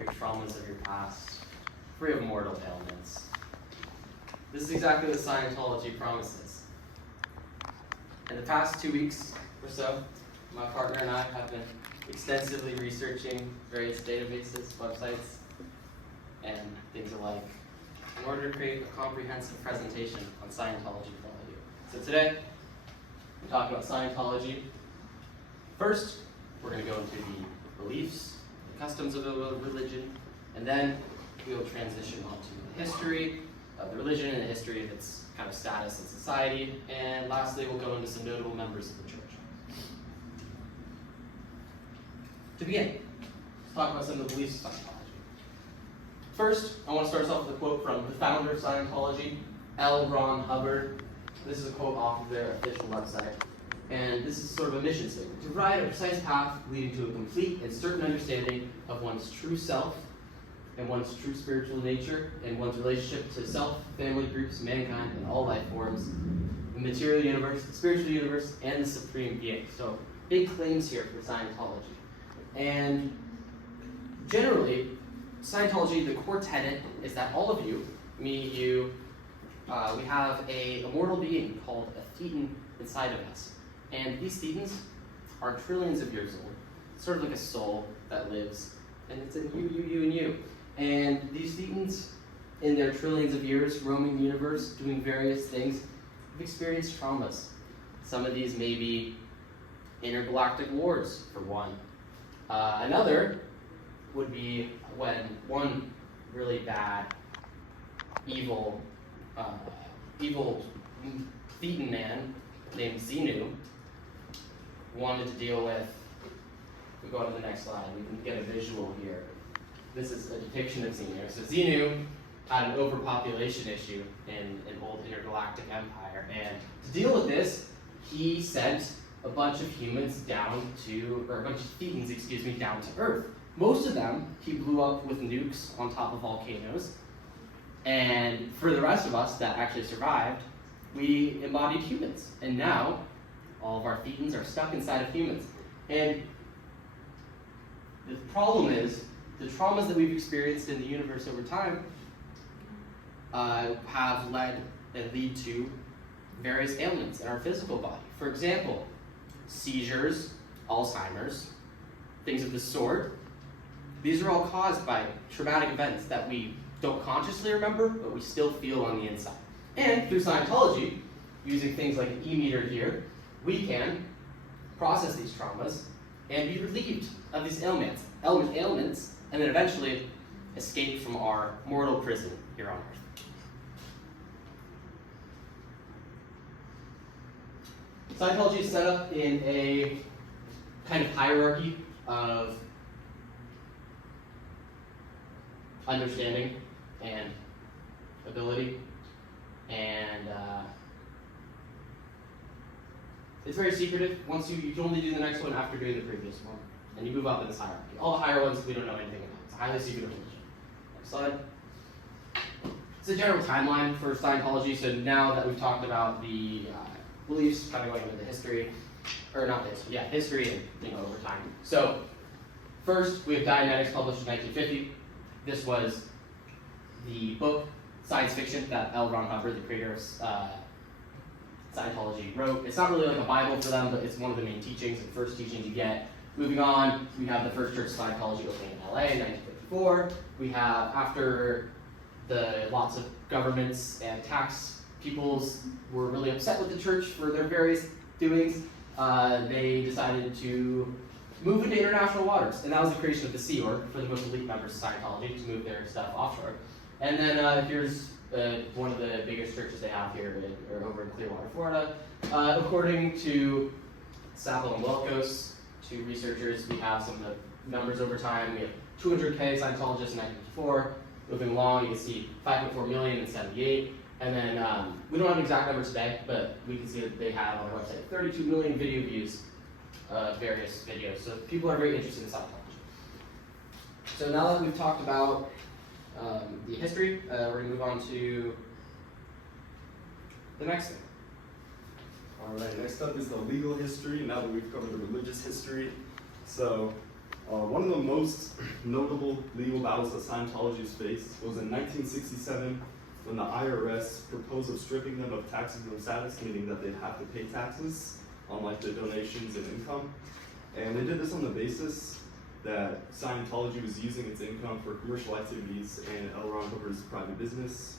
your traumas of your past, free of mortal ailments. This is exactly what Scientology promises. In the past 2 weeks or so, my partner and I have been extensively researching various databases, websites, and things alike in order to create a comprehensive presentation on Scientology for all of you. So today, we're talking about Scientology. First, we're going to go into the beliefs, the customs of the religion, and then we will transition on to the history of the religion and the history of its kind of status in society, and lastly, we'll go into some notable members of the church. To begin, let's talk about some of the beliefs of Scientology. First, I want to start us off with a quote from the founder of Scientology, L. Ron Hubbard. This is a quote off of their official website. And this is sort of a mission statement: to provide a precise path leading to a complete and certain understanding of one's true self and one's true spiritual nature and one's relationship to self, family groups, mankind, and all life forms, the material universe, the spiritual universe, and the supreme being. So, big claims here for Scientology. And generally, Scientology, the core tenet is that all of you, me, you, we have a immortal being called a thetan inside of us. And these thetans are trillions of years old, sort of like a soul that lives, and it's in you, and you. And these thetans, in their trillions of years roaming the universe, doing various things, have experienced traumas. Some of these may be intergalactic wars, for one. Another would be when one really bad, evil Thetan man named Xenu wanted to deal with. We go on to the next slide. We can get a visual here. This is a depiction of Xenu. So Xenu had an overpopulation issue in an old intergalactic empire, and to deal with this, he sent a bunch of humans down to, or a bunch of Thetans, down to Earth. Most of them he blew up with nukes on top of volcanoes, and for the rest of us that actually survived, we embodied humans, and now all of our Thetans are stuck inside of humans. And the problem is, the traumas that we've experienced in the universe over time have led and lead to various ailments in our physical body. For example, seizures, Alzheimer's, things of this sort. These are all caused by traumatic events that we don't consciously remember, but we still feel on the inside. And through Scientology, using things like an e-meter here, we can process these traumas and be relieved of these ailments, and then eventually escape from our mortal prison here on Earth. Scientology is set up in a kind of hierarchy of understanding and ability, and it's very secretive. Once you can only do the next one after doing the previous one, and you move up in this hierarchy. All the higher ones we don't know anything about. It's a highly secretive religion. Next slide. It's a general timeline for Scientology. So now that we've talked about the beliefs, kind of going into the history, or not the history, history and over time. So first, we have Dianetics, published in 1950. This was the book, science fiction, that L. Ron Hubbard, the creator of Scientology, wrote. It's not really like a Bible for them, but it's one of the main teachings, the first teachings you get. Moving on, we have the first church of Scientology opening in LA in 1954. We have, after the lots of governments and tax peoples were really upset with the church for their various doings, they decided to move into international waters. And that was the creation of the Sea Org for the most elite members of Scientology to move their stuff offshore. And then here's one of the biggest churches they have here over in Clearwater, Florida. According to Sabo and Welkos, two researchers, we have some of the numbers over time. We have 200K Scientologists in 1954. Moving along, you can see 5.4 million in 78. And then we don't have an exact number today, but we can see that they have on their website 32 million video views of various videos. So people are very interested in Scientology. So now that we've talked about the history, we're going to move on to the next thing. All right, next up is the legal history, now that we've covered the religious history. So One of the most notable legal battles that Scientologists faced was in 1967 when the IRS proposed of stripping them of taxable status, meaning that they'd have to pay taxes on like the donations and income. And they did this on the basis that Scientology was using its income for commercial activities and L. Ron Hubbard's private business.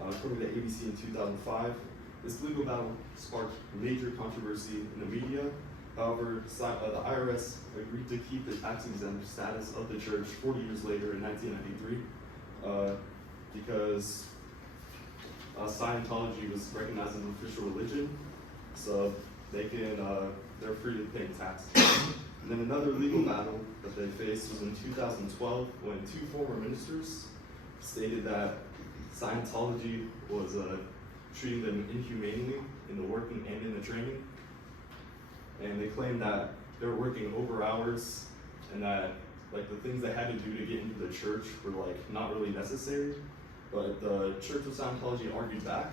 According to ABC in 2005, this legal battle sparked major controversy in the media. However, the IRS agreed to keep the tax-exempt status of the church 40 years later in 1993 because Scientology was recognized as an official religion, so they're free to pay taxes. And then another legal battle that they faced was in 2012 when two former ministers stated that Scientology was treating them inhumanely in the working and in the training. And they claimed that they were working over hours and that like the things they had to do to get into the church were like not really necessary. But the Church of Scientology argued back,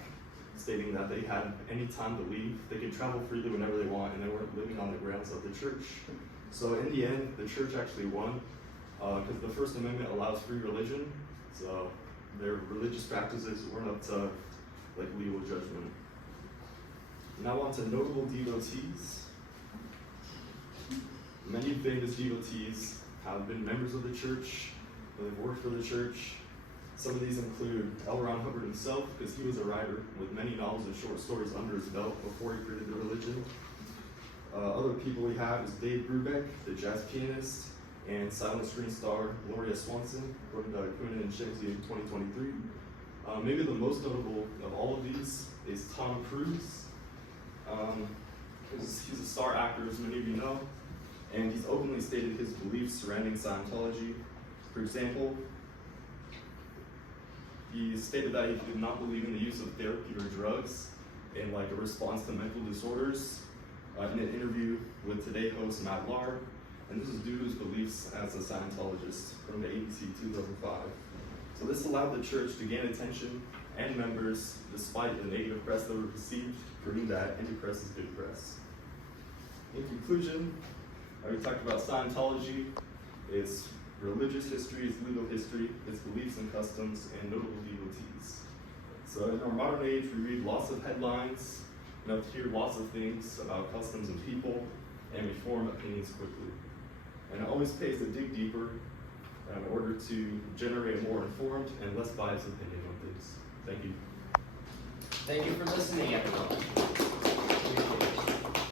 stating that they had any time to leave. They could travel freely whenever they want and they weren't living on the grounds of the church. So in the end, the church actually won because the First Amendment allows free religion. So their religious practices weren't up to like legal judgment. Now on to notable devotees. Many famous devotees have been members of the church, they've worked for the church. Some of these include L. Ron Hubbard himself, because he was a writer with many novels and short stories under his belt before he created the religion. Other people we have is Dave Brubeck, the jazz pianist, and silent screen star Gloria Swanson, according to Kuna and Shemsey in 2023. Maybe the most notable of all of these is Tom Cruise. He's a star actor, as many of you know, and he's openly stated his beliefs surrounding Scientology. For example, he stated that he did not believe in the use of therapy or drugs in like a response to mental disorders in an interview with Today host Matt Lauer, and this is due to his beliefs as a Scientologist from the ABC 2005. So this allowed the church to gain attention and members despite the negative press that were received, proving that any press is good press. In conclusion, we talked about Scientology, its religious history, its legal history, its beliefs and customs, and notable devotees. So in our modern age, we read lots of headlines, hear lots of things about customs and people, and we form opinions quickly. And it always pays to dig deeper in order to generate a more informed and less biased opinion on things. Thank you. Thank you for listening, everyone.